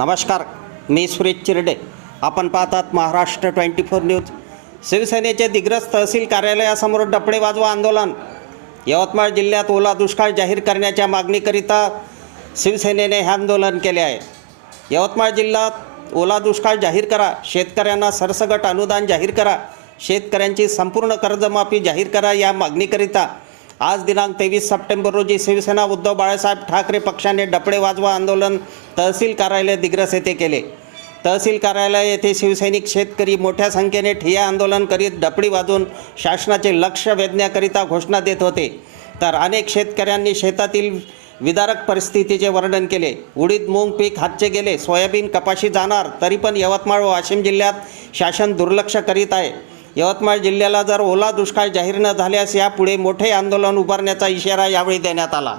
नमस्कार मी सुरेश चिरडे. आपण पाहतात महाराष्ट्र ट्वेंटी फोर न्यूज. शिवसेनेचे दिग्रस तहसील कार्यालयासमोर डपडे वाजवा आंदोलन. यवतमाळ जिल्ह्यात ओला दुष्काळ जाहीर करण्याच्या मागणीकरिता शिवसेनेने हे आंदोलन केले आहे. यवतमाळ जिल्ह्यात ओला दुष्काळ जाहीर करा शेतकऱ्यांना सरसगट अनुदान जाहीर करा शेतकऱ्यांची संपूर्ण कर्जमाफी जाहीर करा या मागणीकरिता आज दिनांक तेवीस सप्टेंबर रोजी शिवसेना उद्धव बाळासाहेब ठाकरे पक्षाने डपडे वाजवा आंदोलन तहसील कार्यालय दिग्रस येथे केले. तहसील कार्यालय येथे शिवसैनिक शेतकरी मोठ्या संख्येने ठिया आंदोलन करीत डपडी वाजवून शासनाचे लक्ष वेधण्याकरिता घोषणा देत होते. तर अनेक शेतकऱ्यांनी शेतातील विदारक परिस्थितीचे वर्णन केले. उडीद मूग पीक हातचे गेले. सोयाबीन कपाशी जाणार तरी पण यवतमाळ व वाशिम जिल्ह्यात शासन दुर्लक्ष करीत आहे. यवतमाळ जिल्ह्याला जर ओला दुष्काळ जाहीर न झाल्यास यापुढे मोठे आंदोलन उभारण्याचा इशारा यावेळी देण्यात आला.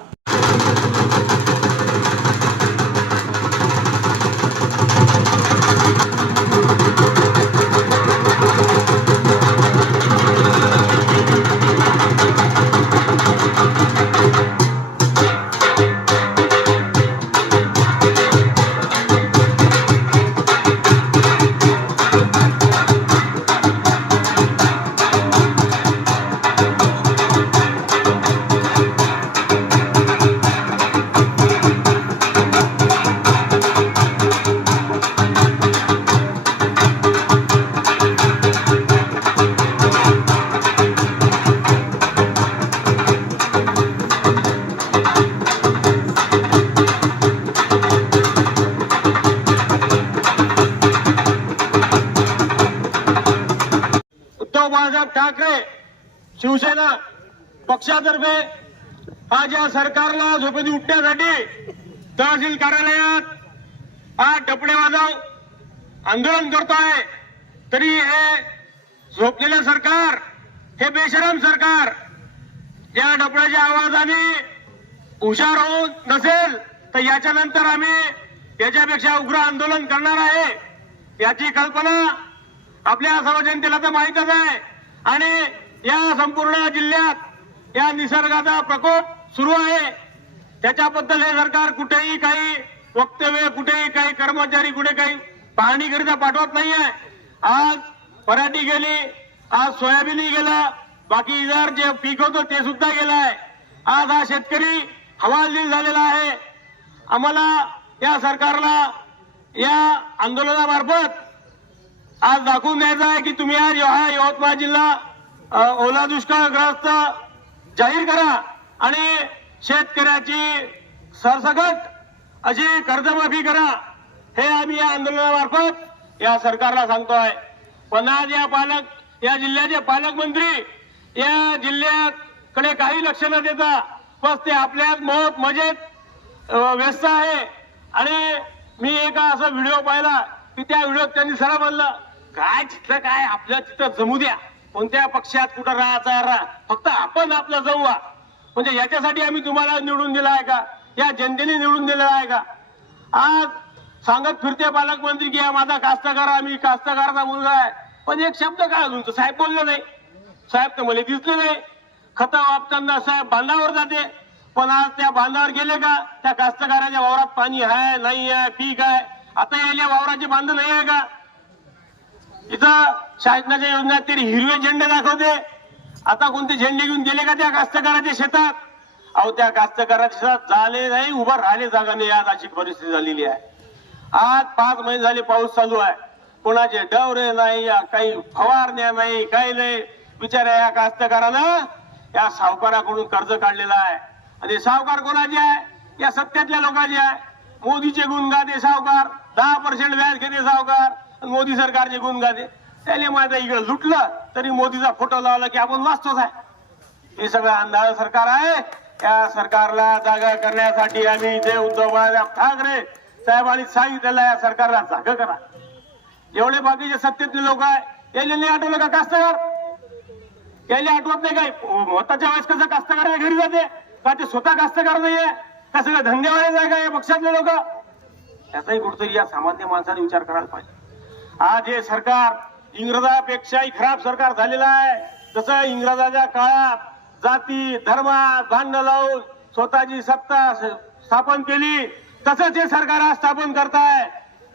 बाळासाहेब ठाकरे शिवसेना पक्षातर्फे आज या सरकारला झोपेतून उठण्यासाठी तहसील कार्यालयात आज डपडे वाजव आंदोलन करतो आहे तरी हे झोपलेलं सरकार हे बेशरम सरकार या डपड्याच्या आवाजाने हुशार होऊन नसेल तर याच्यानंतर आम्ही याच्यापेक्षा उग्र आंदोलन करणार आहे. याची कल्पना आपल्या सर्व जनतेला तर माहीतच आहे. आणि या संपूर्ण जिल्ह्यात या निसर्गाचा प्रकोप सुरू आहे. त्याच्याबद्दल हे सरकार कुठेही काही वक्तव्य कुठेही काही कर्मचारी कुठे काही पाहणीकरिता पाठवत नाहीये. आज पराठी गेली आज सोयाबीनही गेलं बाकी इतर जे पीक होतं ते सुद्धा गेलं आहे. आज हा शेतकरी हवालदिल झालेला आहे. आम्हाला या सरकारला या आंदोलनामार्फत आज दाखवून द्यायचा आहे की तुम्ही आज हा यवतमाळ जिल्हा ओला दुष्काळग्रस्त जाहीर करा. आणि शेतकऱ्याची सरसकट अशी कर्जमाफी करा. हे आम्ही या आंदोलनामार्फत या सरकारला सांगतो आहे पण आज या पालक या जिल्ह्याचे पालकमंत्री या जिल्ह्याकडे काही लक्ष न देता बस ते आपल्याच मोहत मजेत व्यस्त आहे. आणि मी एका असा व्हिडिओ पाहिला की त्या व्हिडिओत त्यांनी सरळ म्हणलं काय तिथलं काय? आपल्या तिथं जमू द्या. कोणत्या पक्षात कुठं राहायचा राहा. फक्त आपण आपलं जाऊया म्हणजे याच्यासाठी आम्ही तुम्हाला निवडून दिला आहे का? या जनतेने निवडून दिलेला आहे का? आज सांगत फिरते पालकमंत्री की माझा कास्तकार आम्ही कास्तकाराचा मुलगा आहे. पण एक शब्द काय अजून? साहेब बोलले नाही. साहेब तर मला दिसले नाही. खत वापताना साहेब बांधावर जाते. पण आज त्या बांधावर गेले का? त्या कास्तकाराच्या वावरात पाणी आहे नाही आहे पीक आहे. आता यायला वावराचे बांध नाही आहे का? इथं शासनाच्या योजनेत तरी हिरवे झेंडे दाखवते. आता कोणते झेंडे घेऊन गेले का त्या कास्तकाराच्या शेतात? अहो त्या कास्तकाराच्या शेतात झाले नाही उभं राहिले जागा नाही. आज अशी परिस्थिती झालेली आहे. आज पाच महिने झाले पाऊस चालू आहे. कोणाचे डवरे नाही या काही फवारण्या नाही काही नाही. बिचारा या कास्तकारानं या सावकाराकडून कर्ज काढलेला आहे. आणि सावकार कोणाचे आहे? या सत्यातल्या लोकांचे आहे. मोदीचे गुण गाते सावकार. दहा पर्सेंट व्याज घेते सावकार. मोदी सरकारचे गुण गाते त्याने माझं इकडे लुटलं तरी मोदीचा फोटो लावला की आपण वाचतोच आहे. हे सगळं अंधार सरकार आहे. या सरकारला जागा करण्यासाठी आम्ही इथे उद्धव बाळासाहेब ठाकरे साहेबांनी सांगितलेलं या सरकारला जागा करा. एवढे बाकीचे सत्तेतले लोक आहे याले नाही आठवलं का कास्तकार? याले आठवत नाही काही मताच्या वेळेस कसं कास्तकार घरी जाते. का ते स्वतः कास्तकार नाहीये? का सगळं धंदेवाले आहे का या पक्षातले लोक? याचाही कुठतरी या सामान्य माणसाने विचार करायला पाहिजे. आज हे सरकार इंग्रजापेक्षाही खराब सरकार झालेलं आहे. जसं इंग्रजाच्या काळात जाती धर्मात भांडण लावून स्वतःची सत्ता स्थापन केली तसंच हे सरकार आज स्थापन करताय.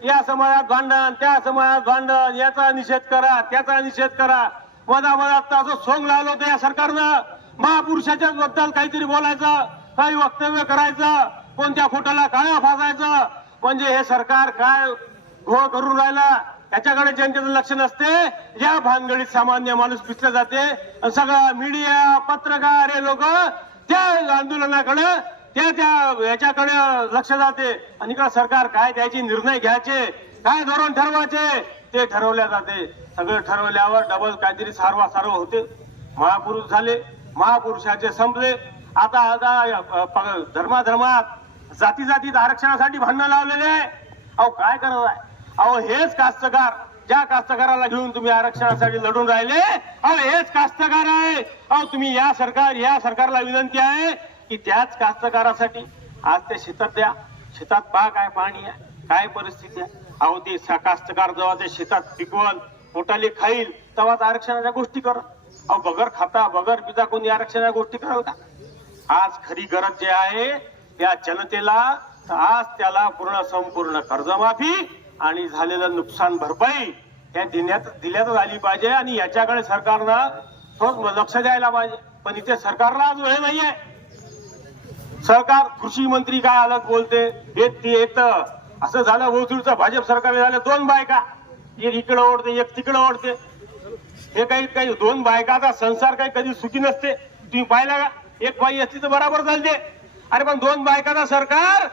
या समाजात भांडण त्या समाजात भांडण याचा निषेध करा त्याचा निषेध करा. मधा मधात असं सोंग लावलं होतं या सरकारनं. महापुरुषाच्या बद्दल काहीतरी बोलायचं काही वक्तव्य करायचं कोणत्या फोटोला काळ्या फासायचं. म्हणजे हे सरकार काय घो करून राहिला? याच्याकडे जनतेचं लक्ष नसते. या भानगडीत सामान्य माणूस पिसला जाते. सगळा मीडिया पत्रकार हे लोक त्या आंदोलनाकडे त्या त्या याच्याकडे लक्ष जाते. आणि का सरकार काय त्याचे निर्णय घ्यायचे काय धोरण ठरवायचे ते ठरवल्या जाते. सगळं ठरवल्यावर डबल काहीतरी सारवा सारव होते. महापुरुष झाले. महापुरुषाचे संपले. आता आता धर्माधर्मात जाती जातीत आरक्षणासाठी भांडणं लावलेले आहे. अहो काय करत आहे अहो हेच कास्तकार ज्या कास्तकाराला घेऊन तुम्ही आरक्षणासाठी लढून राहिले अहो हेच कास्तकार आहे. अहो तुम्ही या सरकार या सरकारला विनंती आहे की त्याच कास्तकारासाठी आज ते शेतात द्या. शेतात पहा काय पाणी आहे काय परिस्थिती आहे? अहो ते कास्तकार जेव्हा ते शेतात पिकवल पोटाले खाईल तेव्हाच आरक्षणाच्या गोष्टी कर. अहो बगर खाता बगर पिता कोणी आरक्षणाच्या गोष्टी कराल का? आज खरी गरज जे आहे त्या जनतेला आज त्याला पूर्ण संपूर्ण कर्जमाफी आणि झालेलं नुकसान भरपाई या देण्यात दिल्यातच आली पाहिजे आणि याच्याकडे सरकारनं थोडं लक्ष द्यायला पाहिजे. पण इथे सरकारला आज वेळ नाहीये. सरकार कृषी मंत्री काय आलं बोलते? येत ते येत असं झालं ओसूरचं भाजप सरकार झालं दोन बायका. एक इकडे ओढते एक तिकडे ओढते. हे काही काही दोन बायकाचा संसार काही कधी सुखी नसते. तुम्ही पाहिला का? एक बाई असती तर बराबर चालते. अरे पण दोन बायकाचा सरकार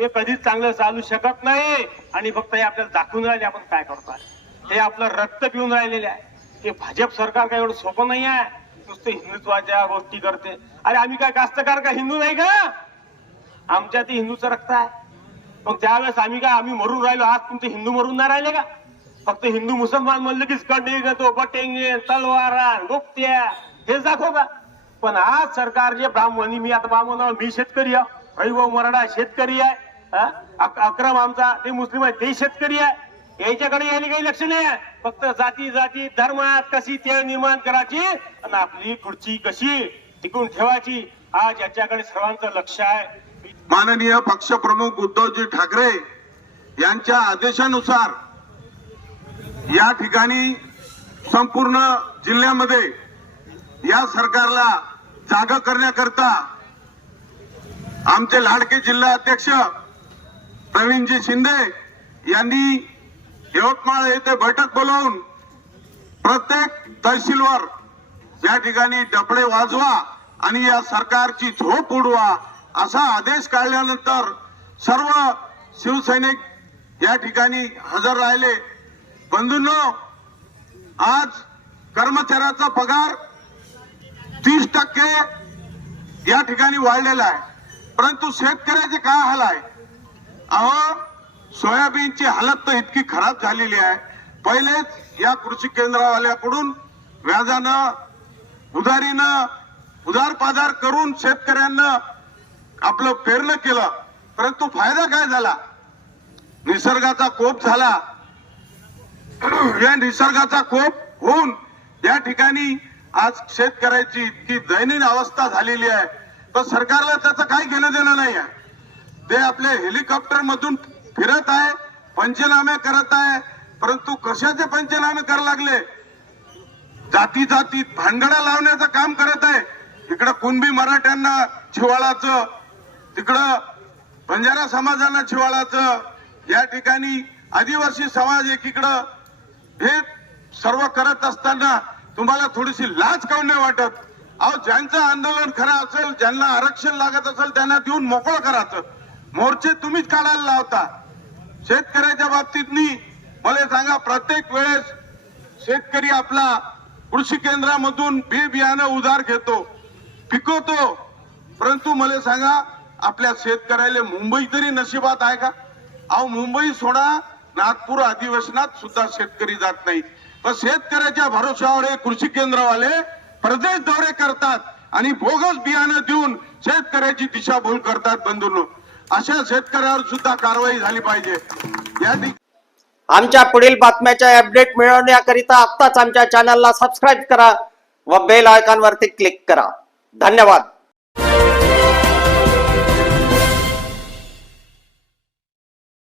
हे कधीच चांगलं चालू शकत नाही आणि फक्त हे आपल्याला दाखवून राहिले आपण काय करतोय हे आपलं रक्त पिऊन राहिलेले आहे. हे भाजप सरकार काय एवढं सोपं नाही आहे? नुसतं हिंदुत्वाच्या गोष्टी करते. अरे आम्ही काय कास्तकार का हिंदू नाही का? आमच्या ते हिंदूचं रक्त आहे. मग त्यावेळेस आम्ही काय आम्ही मरून राहिलो. आज तुमचे हिंदू मरून नाही राहिले का? फक्त हिंदू मुसलमान म्हणलं की कडे तो बटेंगे तलवारा गुप्त्या हेच दाखव का? पण आज सरकार जे ब्राह्मणी मी आता ब्राह्मण मी शेतकरी आहे. रविभाऊ मराठा शेतकरी आहे. अक्रम आमचा ते मुस्लिम आहे ते शेतकरी आहे. याच्याकडे यायला काही लक्ष नाही आहे. फक्त जाती जाती धर्मात कशी ते निर्माण करायची आणि आपली खुर्ची कशी टिकून ठेवायची आज याच्याकडे सर्वांचं लक्ष आहे. माननीय पक्षप्रमुख उद्धवजी ठाकरे यांच्या आदेशानुसार या ठिकाणी संपूर्ण जिल्ह्यामध्ये या सरकारला जागा करण्याकरता आमचे लाडके जिल्हा अध्यक्ष प्रवीणजी शिंदे यांनी यवतमाळ येथे बैठक बोलावून प्रत्येक तहसीलवर या ठिकाणी डपडे वाजवा आणि या सरकारची झोप उडवा असा आदेश काढल्यानंतर सर्व शिवसैनिक या ठिकाणी हजर राहिले. बंधूंनो आज कर्मचाऱ्याचा पगार तीस टक्के या ठिकाणी वाढलेला आहे. परंतु शेतकऱ्याचे काय हाल आहे? अहो सोयाबीनची हालत तर इतकी खराब झालेली आहे. पहिलेच या कृषी केंद्रावाल्याकडून व्याजानं उधारीनं उधार पाधार करून शेतकऱ्यांना आपलं पेरणं केलं. परंतु फायदा काय झाला? निसर्गाचा कोप झाला. या निसर्गाचा कोप होऊन या ठिकाणी आज शेतकऱ्याची इतकी दयनीय अवस्था झालेली आहे. तर सरकारला त्याचं काही घेणं देणं नाही आहे. ते आपले हेलिकॉप्टर मधून फिरत आहे पंचनामे करत आहे. परंतु कशाचे पंचनामे करायला लागले? जाती जातीत भानगडा लावण्याचं काम करत आहे. इकडं कुणबी मराठ्यांना शिवाळाचं तिकडं बंजारा समाजाला शिवाळाचं या ठिकाणी आदिवासी समाज एकीकडं हे सर्व करत असताना तुम्हाला थोडीशी लाच काऊन नाही वाटत? अहो ज्यांचं आंदोलन खरं असेल ज्यांना आरक्षण लागत असेल त्यांना देऊन मोकळं करायचं. मोर्चे तुम्हीच काढायला लावता. शेतकऱ्याच्या बाबतीत मला सांगा प्रत्येक वेळेस शेतकरी आपला कृषी केंद्रामधून बी बियाणं उधार घेतो पिकवतो. परंतु मला सांगा आपल्या शेतकऱ्याला मुंबई तरी नशिबात आहे का? अहो मुंबई सोडा नागपूर अधिवेशनात सुद्धा शेतकरी जात नाही. पण शेतकऱ्याच्या भरोशावर हे कृषी केंद्रवाले प्रदेश दौरे करतात आणि बोगस बियाणं देऊन शेतकऱ्याची दिशाभूल करतात बंधूंनो. अशा शेतकऱ्यावर सुद्धा कारवाई झाली पाहिजे. या आमच्या पुढील बातम्याच्या अपडेट मिळवण्याकरिता आत्ताच आमच्या चॅनलला सबस्क्राईब करा व बेल आयकॉनवरती क्लिक करा. धन्यवाद.